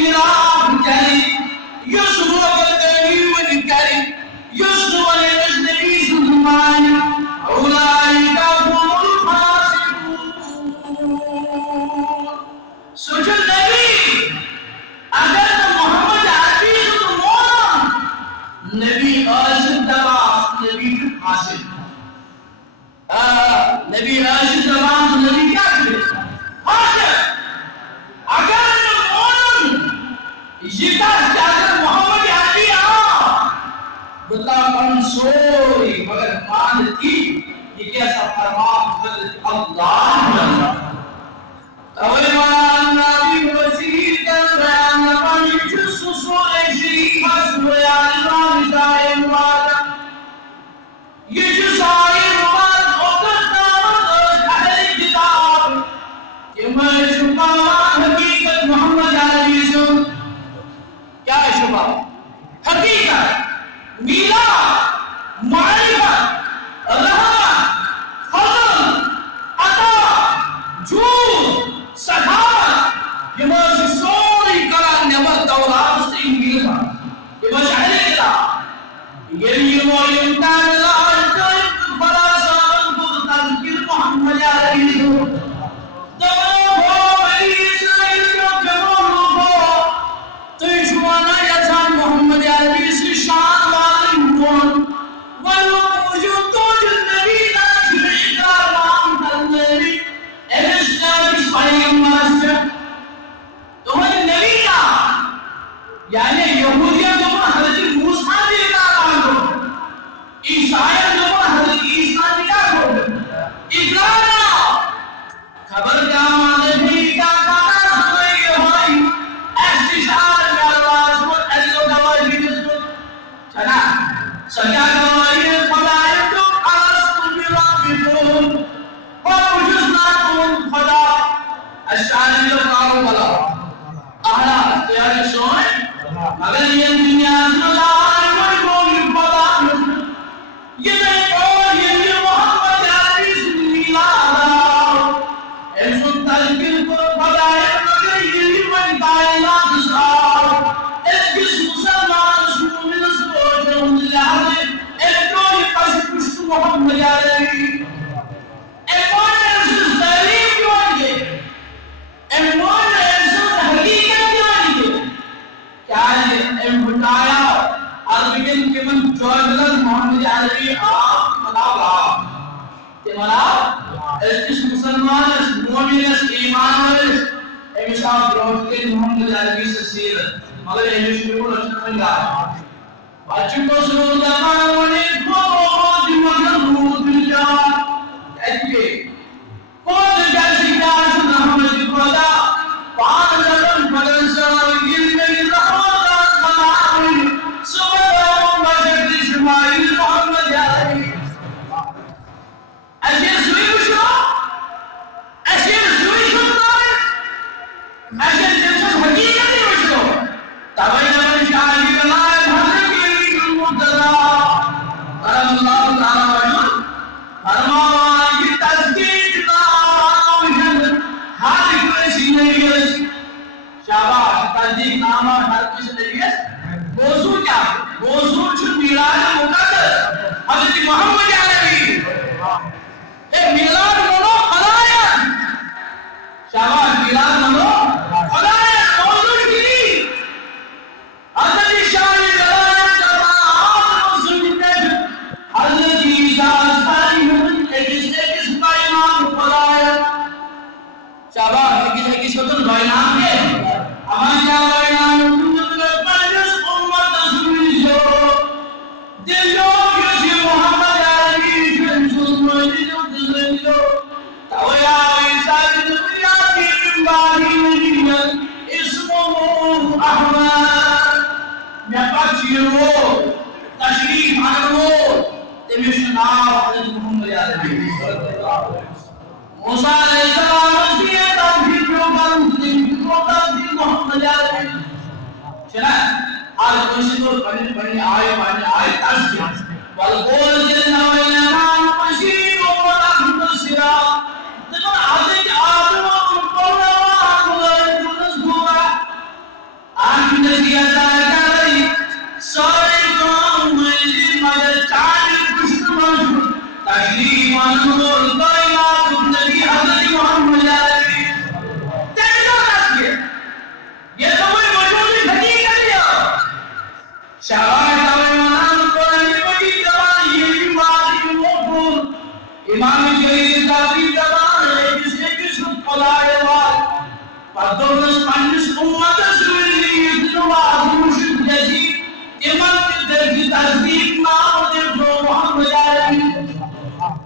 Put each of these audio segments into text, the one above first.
ملاپ کرے یس روغتنی کرے یس نبی سلمان اولئک هم الفاسقون سوچ نبی اگر محمد عربی تو مولا نبی عاشق دوا نبی حاصل نبی عاشق دوا نبی کیا کرے حاصل اگر یہ اگر محمد عربی بتا منصوری مگر مانتی یہ کیسا فرمان حضرت اللہ تویمان نبی وزیر کر بیان نبی جس سورہ شریف بیان نبی مبارک یہ جس آئے مبارک اوقت دامت اہل کتاب کہ میں شبہ حقیقت محمد عربی سن کیا ہے شبہ حقیقت میلاد معرفت رحمت فضل عطا جود سخاوت یہ مجھے سوری کرا نعمت دولار سے میلاد یہ مجھے اہل کتاب یہ امتحان اللہ جائب بڑا سان کو تذکر محمد عربی محمد عربی سے شان والی کون ولو وجود النبی ناشر اکرام کرنے الاسلام پیغمبر سے تو نبی کا یعنی یہودیت جو حضرت موسیٰ نے اکرام کرو عیسائیت جو حضرت عیسیٰ نے اکرام کرو خبر کیا مانے بھی کیا کہا سنائے بھائی استشار چنا سجا گواہی خدای تو ارسطو برابطون ووجودناکم خدا اشعاری لقاو بلا احلا تیاری سوئے اگر یہ دنیا نظار کوئی خدا یہ اور یہ محمد عربی سنیلا ایسو تذکر کو خدای مگر یہ من کائنات سار اس کس مسلمان سنومن محمد عربی ایمان رسول تعلیم کیوں آئیے ایمان رسول حقیقت کیوں آئیے کیا ہے ایم بھٹایا عربین کے من جوائدلت محمد عربی آپ مناب آپ کہ مناب اس مسلمان اس مومن اس ایمان اس امیشاب روٹکے محمد عربی سے سیرت مگر امیش میں کو رچنا من گا بچوں کو سنو زمان ونید موت مغرود الجان ایتوے کون جیسی کارش محمد خدا پان جلن بدن سوال گل میں رحمت خلائی سبت مجد شمائی محمد عربی ایسے سوئی بشو ایسے سوئی شدنائے ایسے جنسل حقیقتی بشو تبایی نبی شاہی بلائے اللہ تعالیٰ وجود فرماوان کی تذکیر نام ہر کسی نبی شاباش تذکیر نام ہر کسی نبی موضوع کیا موضوع چھو میلاد مقدس حضرت محمد عربی ایک میلاد منو خدایت شاباش میلاد منو خدایت موضوع کی حضرت شاہی حضرت عیسیٰ اس بائنام خدایت شاباش کس کو تن بائنام کے ہمان کیا بائنام پنجس امت سنی جو دل جو کسی محمد عربی جنسل مجد جو تویا عیسیٰ دنیا کی باری مدینت اسمو احمد میں پچھیرو تشریف آنو تمیش نام حضرت محمد عربی موسیٰ علیہ السلام اس لیے تنفیر جو کروں تنفیر محمد عربی چنہ آج کوشی تو بڑی آئے تشریف والقول جلنا ویلنان مشیر و رحمت السرا لیکن حضرت آدم و قول و آدم و خدای واد پردوس پنس امت سوری نواز مرشد یزید امت درجی تصدیق نام در جو محمد عربی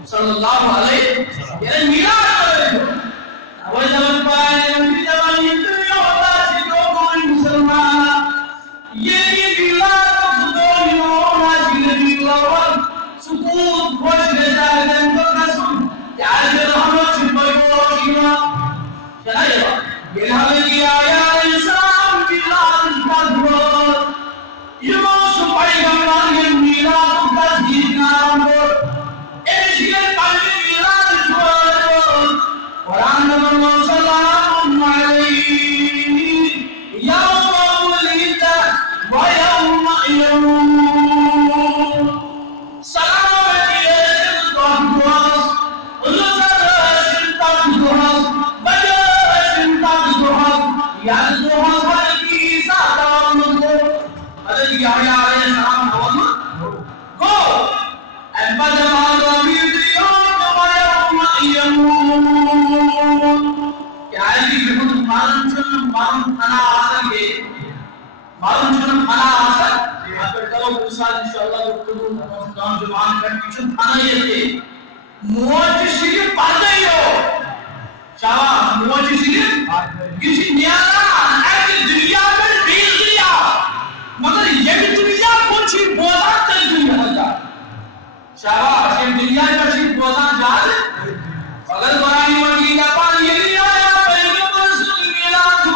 صلی اللہ علیہ یعنی میلاد کرے وہ زمان پائے جوان یہ ہوتا سی جو کوئی مسلمان یہ میلاد خدای ہونا چاہیے لوگ سکون خوش گزارن کو قسم یاد رحمت چھپیو شنائے بالحمدی آیات اسلام میلاد قدر یوسف پیغمبر یہ میلاد تصدیق نام ایشیل پانی میلاد قدر قرآن نمبر سلام علیہ یوم ولد و یوم یموت سلام علیہ قدوس الزرش قدوس بجرش قدوس یزوس حلقی سلام حضرت یحییٰ علیہ السلام حوالہ گو احمد جمال رمید یوم و یوم یموت کیا ہے کہ بہت معلوم پناہ آسن کے معلوم پناہ آسن اگر کرو مثال انشاءاللہ گفتگو نام جوان کر پیچھو پناہ یہ تھے موج شریف پڑھتے ہی ہو شاہاں موج شریف کسی نیارہ ایک دنیا میں بیل دیا مگر یہ دنیا کچھ بولا تک دنیا ہوتا شاہاں یہ دنیا کچھ بولا جال اگر قرآن مجید اپان یہ نہیں آیا پیغمبر صلی اللہ علیہ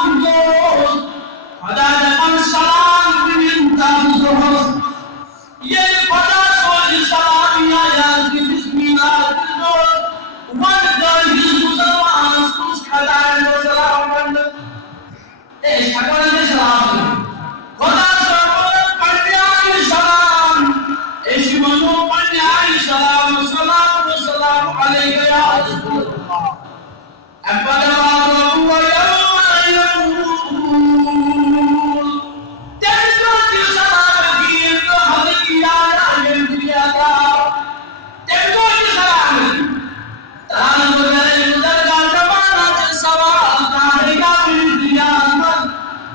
وسلم خدا جبان سلام بمن تابزوز یہ خدا سوچ سلام آیا کہ بسم اللہ تابزوز وَنْدَرْ مسلمان سوچ خدا جو سلام بند اے شکر نے سلام خدا سلام پڑھنے آئی سلام اے شمانو پڑھنے آئی سلام سلام وسلام علیہ یا رسول اللہ اپنے بابا و یوم یموت تیرے کی سلام کی تو حضرت یارا یہ دنیا کا تیرے کی سلام تران گزرے گزرگاہ زمانہ سے سوال تاہی کا دنیا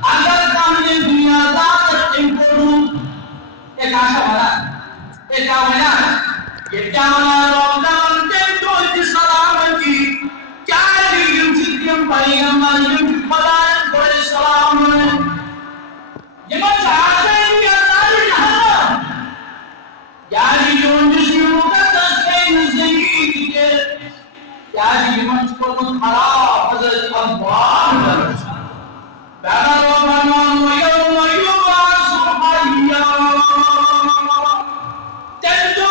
اگر کامنے دنیا دار ان کو ایک آشا بھرا ایک آمینہ یہ کیا منا رمضان تیرے کی سلام کی کیا لیکن سکیم پیغمبر یہ خدای بڑے سلام یہ بات چاہتے ہیں کہ اللہ حضرت یعنی جو جسم مقدس کے نزدیکی کے یعنی یہ منچ کو خراب حضرت اللہ بینا روحان و یوم یبعث حیا تیرے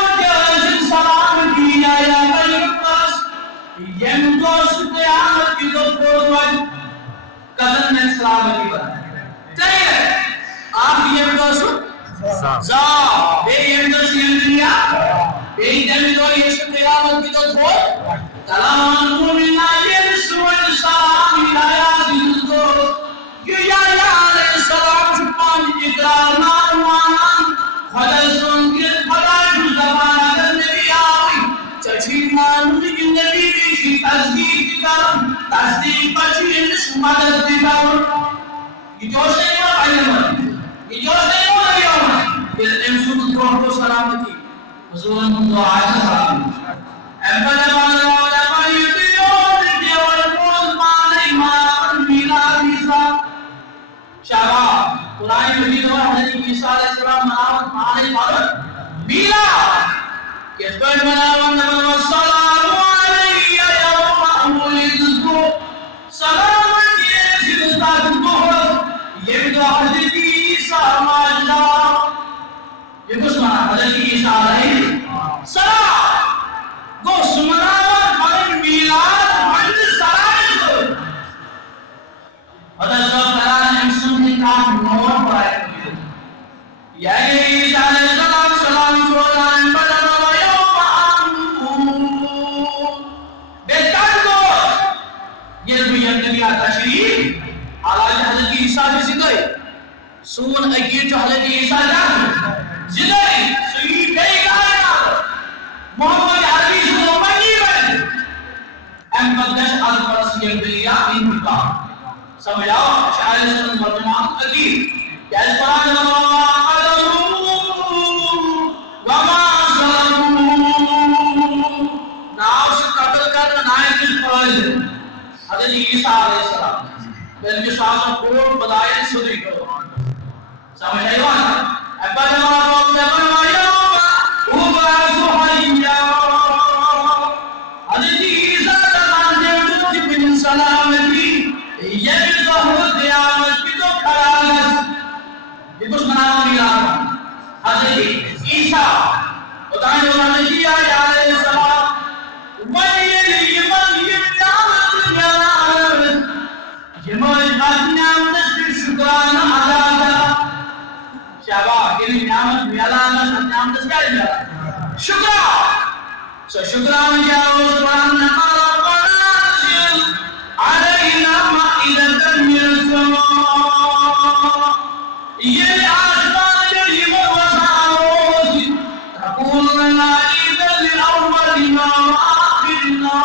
کی سلام کی یا پیغمبر یم دوست قیامت کی تو پروج قدم میں سلام کی بات چاہیے آپ یم دوست زا بے یم دوست یم دنیا بے یم دوست یہ قیامت کی تو پروج کلام مومنہ یہ سوئے سلام یا عزیز دوست یا علیہ السلام شکمان اقرار نارمان خدا سن کے خدا جو زبان اگر نبی آئی چچی مانوی کی نبی کی تصدیق کرم تصدیق بچی انس مدد دیکھر یہ جو سے یہ علم یہ جو سے یہ علم یہ انسان روح کو سلامتی حضور اللہ علیہ السلام احمد جبان علماء یدیون دیوال موزمان ایمان میلادی صاحب شاہاں قرآن مجید اور حضرت عیسیٰ علیہ السلام مناوت معنی پارت میلاد کس پر مناوت نمن والسلام علیہ یوم ولدت سلام علیہ جلستات بہت یہ بھی تو حضرت عیسیٰ ماجدہ یہ کس معنی حضرت عیسیٰ علیہ السلام گو سمناوت من میلاد من سلام حضرت سلام انسان نے کام نور پائے یا عیسیٰ علیہ السلام سلام سولان بدن و یوم آمون بہتر دوست یہ دویم دنیا تشریف حالات حضرت عیسیٰ کی زندگی سون اگیر جو حضرت عیسیٰ جان زندگی سوئی بیگایا محمد عربی زمانی بن احمد دش الفرس یہ سمجھ آؤ شاعر سن مرجمان عقید کہ اس قرآن وما قدروا وما ظلموا ناس قتل کرنا نائب فائد حضرت عیسیٰ علیہ السلام بلکہ شاہدوں کوٹ بدائے صدی کرو سمجھ آئیو آنا اپا جماعت وقت فرمایا وبعث حیا حضرت عیسیٰ تمام جب بن سلامتی یہ تو قیامت کی تو کھڑا یہ کچھ منانا بھی رہا حضرت عیسیٰ بتائیں جو نے کیا علیہ السلام شکران ادا شاباش یہ نعمت میلانا نعمت کیا ہے شکر شکران کیا اس قرآن نے علینا مائدة من السماء یہ آسمان جڑی وسعروز تقول لنا عیدا لأولنا وآخرنا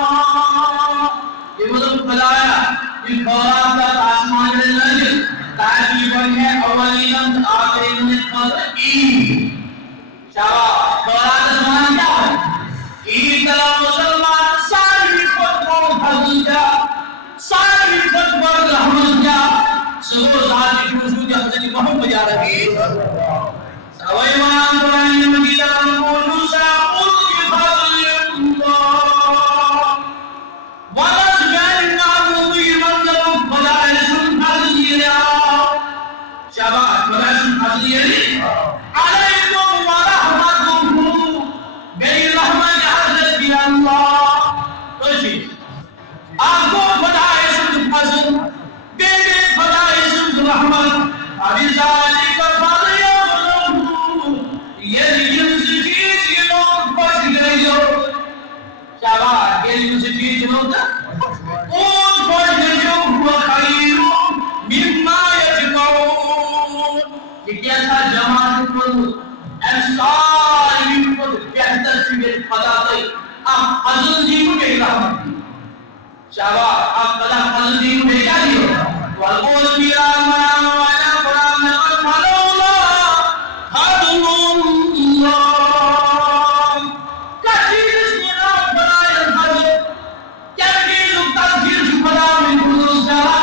یہ مطلب خدایا یہ خورات کا آسمان جڑی تاکہ بنے اولین آخرین خطر عید شاباش خورات آسمان کیا ہے عید طرح مسلمان ساری خطبوں حضل کا ساری خطبوں رحمت کا سبو ذاتی خصوصی حضرت محمد یا ربی وَإِمَانَ قُرْآنِ مَجِيدَ قُلُوا سَيَقُلُ بِفَضْلِ اللَّهِ وَلَسْبَنَّهُ بِمَنْزَلُ فَدَائِسٌ حَزْيَرِيَا شاباش فَدَائِسٌ حَزْيَرِيَا عَلَيْكُمْ وَرَحْمَتُهُ بِرَحْمَةِ حَزْيَرِيَا اللَّهِ کوئی چیز آپ کو فَدَائِسٌ حَزْيَرِيَا بے فَدَائِسٌ رحمت عَبِزَالِ کَفَرِ یہ یونیورسٹی کے لوگ پڑھ گئے جو شاباش یہ یونیورسٹی کے لوگ اور پڑھ گئے جو ہوا خیر مما یجمعون یہ کیسا جماعت کو انصاری کو بہتر سے بتاتے آپ حضرت جی کو کہہ رہا شاباش آپ بتا حضرت جی کو کیا دیا والقول بیران والا قرآن نقل ملولا حضر اللہ کچھیز میرا بنائے الحضر کیونکہ جو تذکر جو بنا من حضر سارا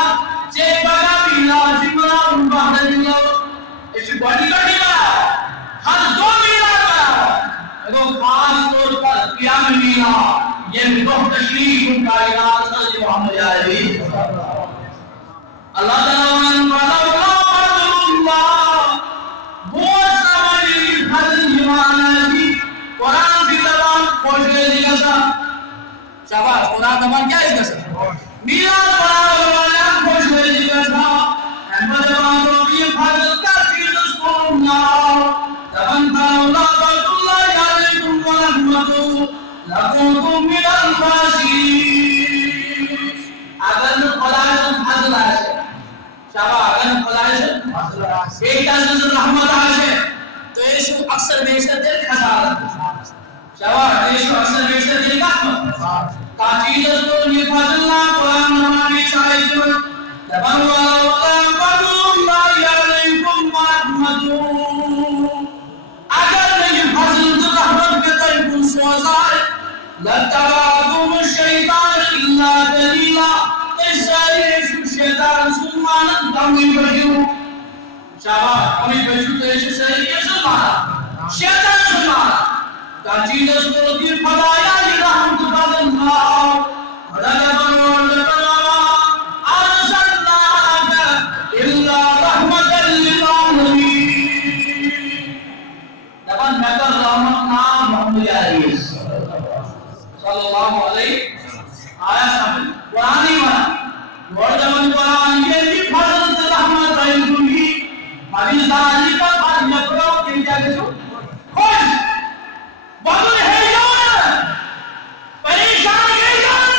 چے بگا بھی لازمنا ان بحر اللہ اس بڑی بڑی بات ہر دو میرا بنا اگر خاص طور پر قیام میرا یہ دو تشریف ان کائنات صلی محمد علیہ اللہ تعالیٰ ولولا فضل اللہ بہت سواری حضرت جمعہ کی قرآن کی زبان خوش گئی گزا شاباش قرآن زبان کیا ہے گزا میلاد قرآن والا خوش گئی گزا احمد زبان روبی فضل کا فیض سکوننا زبان فلولا فضل اللہ علیکم ورحمتو لکنتم من الخاسرین اگر قرآن فضل ہے شاباش اگر خدای سے ایک عزیز رحمت آشے تو ایشو اکثر بیشتر دل خسارت شاباش ایشو اکثر بیشتر دل خسارت تاچیز اس کو یہ فضل اللہ قرآن نمانی شاہد جو لبن والا فضل اللہ علیکم ورحمتو اگر نہیں فضل رحمت کے طرف سوزائے لَتَّبَعْتُمُ الشَّيْطَانَ إِلَّا دَلِيلًا ایشو شیطان سلمانت دامی بجیو شاباش ہمیں بجیو تو ایشو صحیح سلمانا شیطان سلمانا تاچید اس کو دیر فضایا یہ رحمت فضل اللہ رجبن ورجبن ارسلناک الا رحمت للعالمین لبن مگر رحمت نام محمد علیہ صلی اللہ علیہ آیا سامن قرآنی مانا ورجبن قرآن یہ بھی فضل سے رحمت رہی دنگی مبی ذالی کا بات یقرو کہ کیا کسو خوش بدل ہے جانا پریشان ہے جانا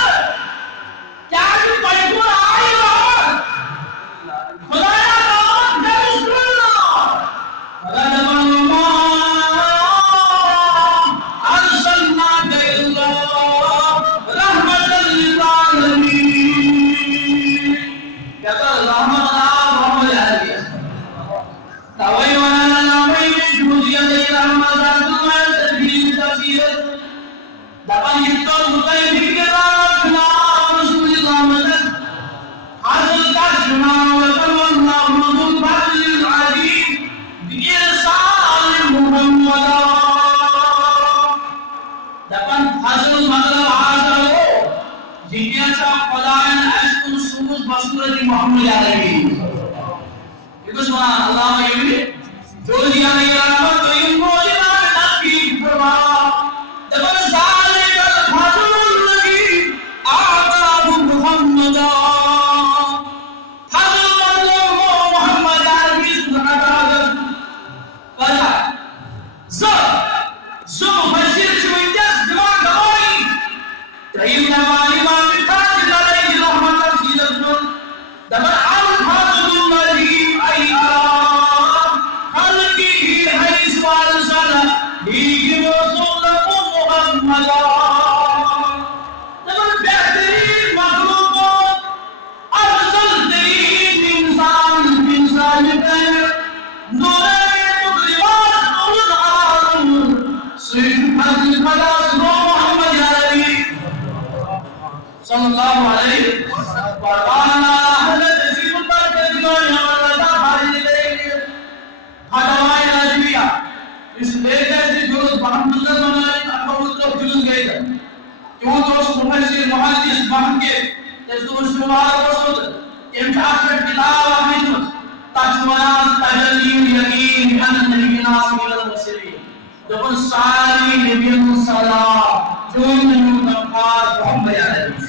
يسا خداين أشكر سوز بصورة محمد عليه itu semua Allah ini dunia ini rahmat tuyum bolehlah nabi berwah dengan zalika al-fadlul ladzi a'tahu Muhammadan fadlul Muhammad alaihi sallam pada zo mufasir cuitas dua kali tuyum nama imam Taji alaihi rahmatan sidul dengan al-fadlul ladzi sallallahu alaihi wasallam hada tazim barkat ya Allah hadi leile hadawai najmiya is leile di jurut bahmullah manai abullah julus gaida yo dost mufassir muhaddis bahke tazur shumar wasud imtihad tilawa hijr tajwan tajalli yaqin an nabiyina sallallahu alaihi wasallam dabun sari nabiyyu sallallahu join Muhammad alaihi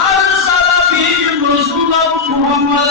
al-salafi rasulullah muhammad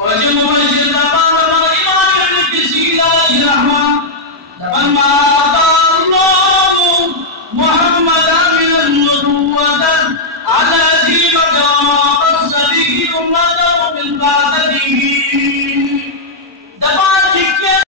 وجه